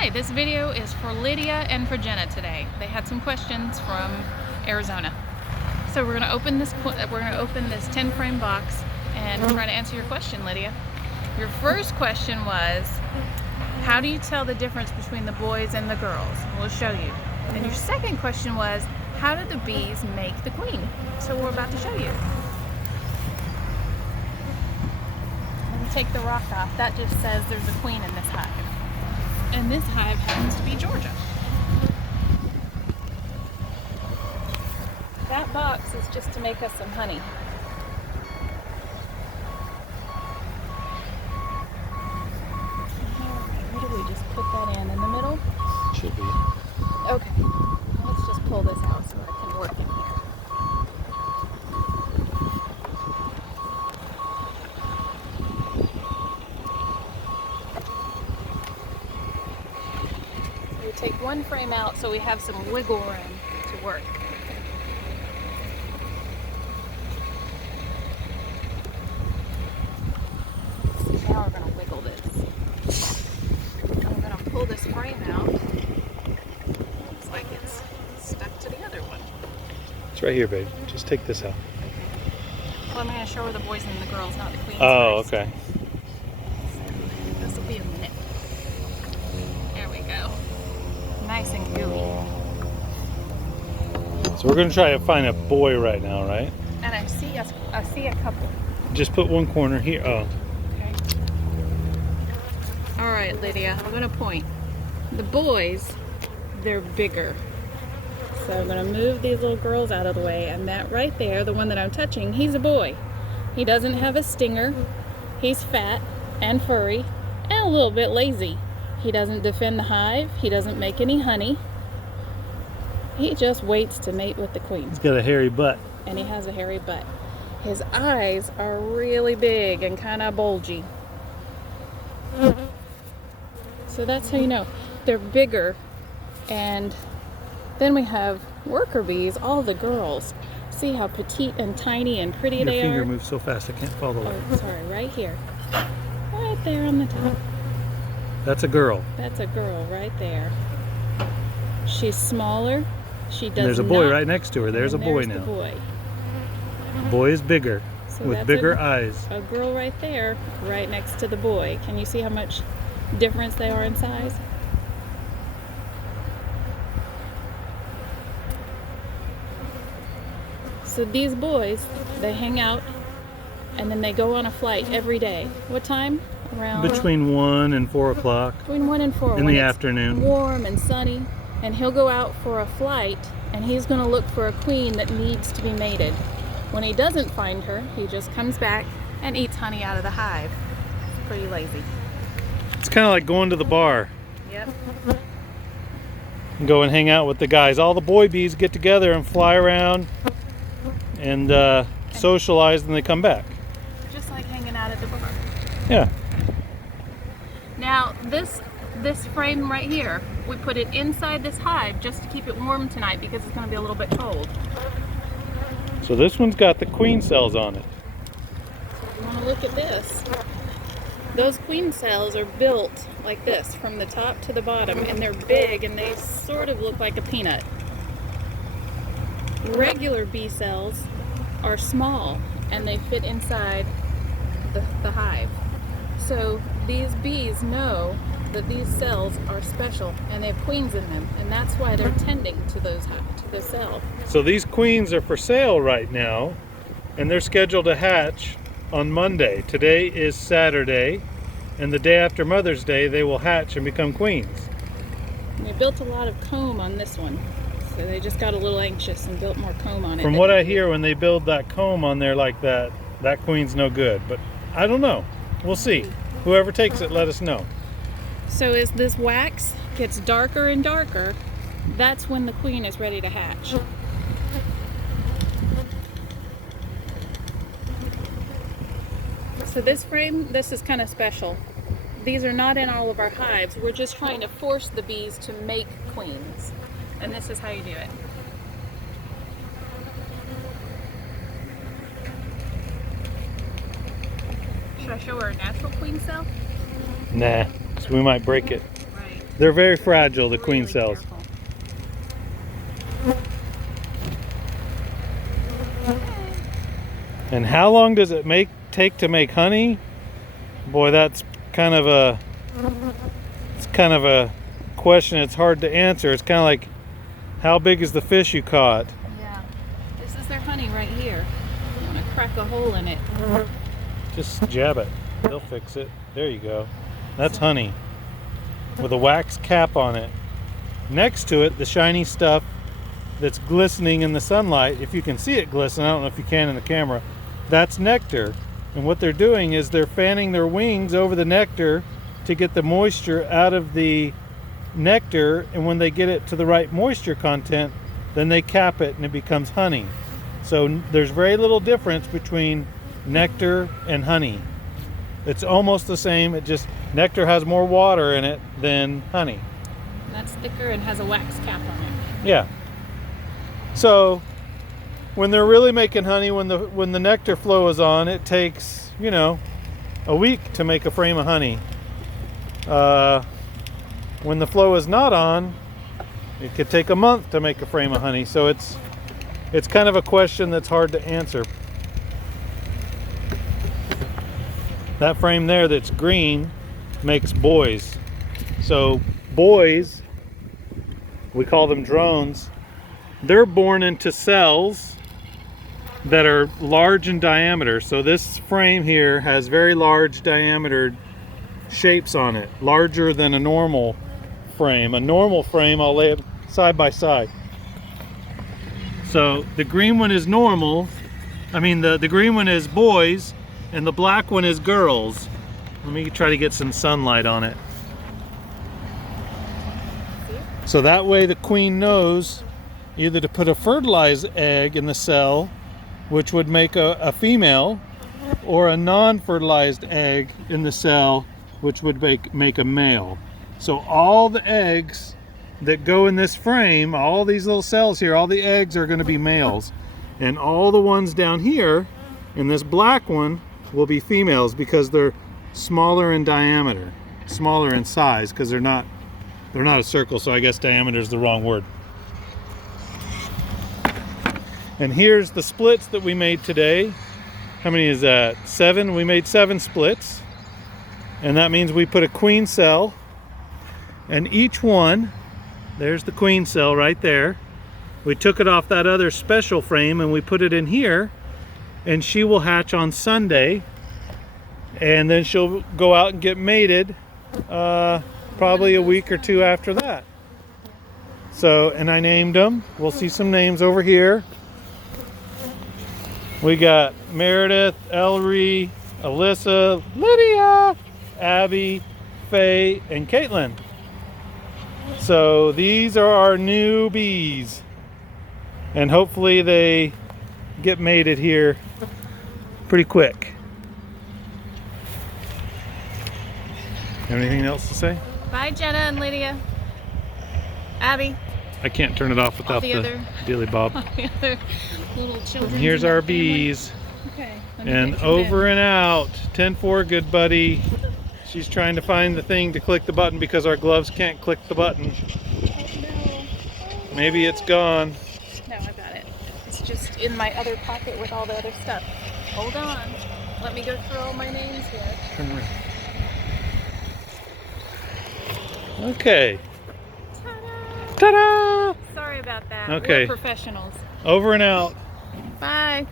Hi, this video is for Lydia and for Jenna today. They had some questions from Arizona. So we're going to open this 10 frame box and try to answer your question, Lydia. Your first question was, how do you tell the difference between the boys and the girls? We'll show you. And your second question was, how do the bees make the queen? So we're about to show you. Let me take the rock off. That just says there's a queen in this hive. And this hive happens to be Georgia. That box is just to make us some honey. Where do we just put that in the middle? Should be. Okay, let's just pull this out so I can work in here. So we take one frame out so we have some wiggle room to work. So now we're going to wiggle this. I'm going to pull this frame out. Looks like it's stuck to the other one. It's right here, babe. Just take this out. Okay. Well, I'm going to show her the boys and the girls, not the queens. Oh, first. okay. This will be a minute. There we go. Nice and gooey. So we're gonna try to find a boy right now, right? And I see a couple. Just put one corner here. Oh. Okay. All right, Lydia. I'm going to point. The boys, they're bigger. So I'm going to move these little girls out of the way, and that right there, the one that I'm touching, he's a boy. He doesn't have a stinger. He's fat and furry and a little bit lazy. He doesn't defend the hive. He doesn't make any honey. He just waits to mate with the queen. He's got a hairy butt. And he has a hairy butt. His eyes are really big and kind of bulgy. So that's how you know. They're bigger. And then we have worker bees, all the girls. See how petite and tiny and pretty they are? Your finger moves so fast I can't follow it. Oh, sorry, right here. Right there on the top. That's a girl. That's a girl right there. She's smaller. She does. And there's a boy right next to her. There's a boy now. The boy. The boy is bigger, So with that's bigger eyes. A girl right there, right next to the boy. Can you see how much difference they are in size? So these boys, they hang out and then they go on a flight every day. What time? Around Between 1 and 4 o'clock between 1 and 4 in when the it's afternoon. warm and sunny, and he'll go out for a flight and he's going to look for a queen that needs to be mated. When he doesn't find her, he just comes back and eats honey out of the hive. It's pretty lazy. It's kind of like going to the bar Yep. and go and hang out with the guys. All the boy bees get together and fly around and socialize, and they come back. Just like hanging out at the bar. Yeah. Now this frame right here, we put it inside this hive just to keep it warm tonight because it's going to be a little bit cold. So this one's got the queen cells on it. You want to look at this? Those queen cells are built like this from the top to the bottom, and they're big and they sort of look like a peanut. Regular bee cells are small and they fit inside the hive. So these bees know that these cells are special and they have queens in them, and that's why they're tending to the cell. So these queens are for sale right now, and they're scheduled to hatch on Monday. Today is Saturday, and the day after Mother's Day they will hatch and become queens. And they built a lot of comb on this one, so they just got a little anxious and built more comb on it. From what I hear, when they build that comb on there like that, that queen's no good. But I don't know. We'll see. Whoever takes it, let us know. So as this wax gets darker and darker, that's when the queen is ready to hatch. So this frame, this is kind of special. These are not in all of our hives. We're just trying to force the bees to make queens. And this is how you do it. Should I show her a natural queen cell? Nah, so we might break it. Right. They're very fragile, the queen Really cells. careful. And how long does it take to make honey? Boy, that's kind of a question. It's hard to answer. It's kind of like, how big is the fish you caught? Yeah. This is their honey right here. I'm gonna crack a hole in it. Just jab it. They'll fix it. There you go. That's honey with a wax cap on it. Next to it, the shiny stuff that's glistening in the sunlight. If you can see it glisten, I don't know if you can in the camera, that's nectar. And what they're doing is they're fanning their wings over the nectar to get the moisture out of the nectar, and when they get it to the right moisture content, then they cap it and it becomes honey. So there's very little difference between nectar and honey. It's almost the same, it just, nectar has more water in it than honey. And that's thicker and has a wax cap on it. Yeah. So when they're really making honey, when the nectar flow is on, it takes, you know, a week to make a frame of honey. When the flow is not on, it could take a month to make a frame of honey. So it's kind of a question that's hard to answer. That frame there that's green makes boys. So boys, we call them drones, they're born into cells that are large in diameter. So this frame here has very large diameter shapes on it, larger than a normal frame. A normal frame, I'll lay it side by side. So the green one is normal, the green one is boys, and the black one is girls. Let me try to get some sunlight on it. So that way the queen knows either to put a fertilized egg in the cell, which would make a female, or a non-fertilized egg in the cell, which would make a male. So all the eggs that go in this frame, all these little cells here, all the eggs are going to be males. And all the ones down here, in this black one, will be females because they're smaller in diameter, smaller in size, because they're not a circle, so I guess diameter is the wrong word. And here's the splits that we made today. How many is that? 7. We made 7 splits. And that means we put a queen cell, and each one, there's the queen cell right there. We took it off that other special frame and we put it in here, and she will hatch on Sunday, and then she'll go out and get mated probably a week or 2 after that. So, and I named them. We'll see some names over here. We got Meredith, Ellery, Alyssa, Lydia, Abby, Faye, and Caitlin. So these are our new bees, and hopefully they get mated here pretty quick. Anything else to say? Bye, Jenna and Lydia. Abby. I can't turn it off without the dilly bob. The other little children. And here's our bees. Okay. And over and out. 10-4, good buddy. She's trying to find the thing to click the button because our gloves can't click the button. Oh, no. Maybe it's gone. No, I got it. It's just in my other pocket with all the other stuff. Hold on. Let me go through all my names here. Turn around. Okay. Ta-da! Ta-da! Sorry about that. Okay. We're professionals. Over and out. Bye.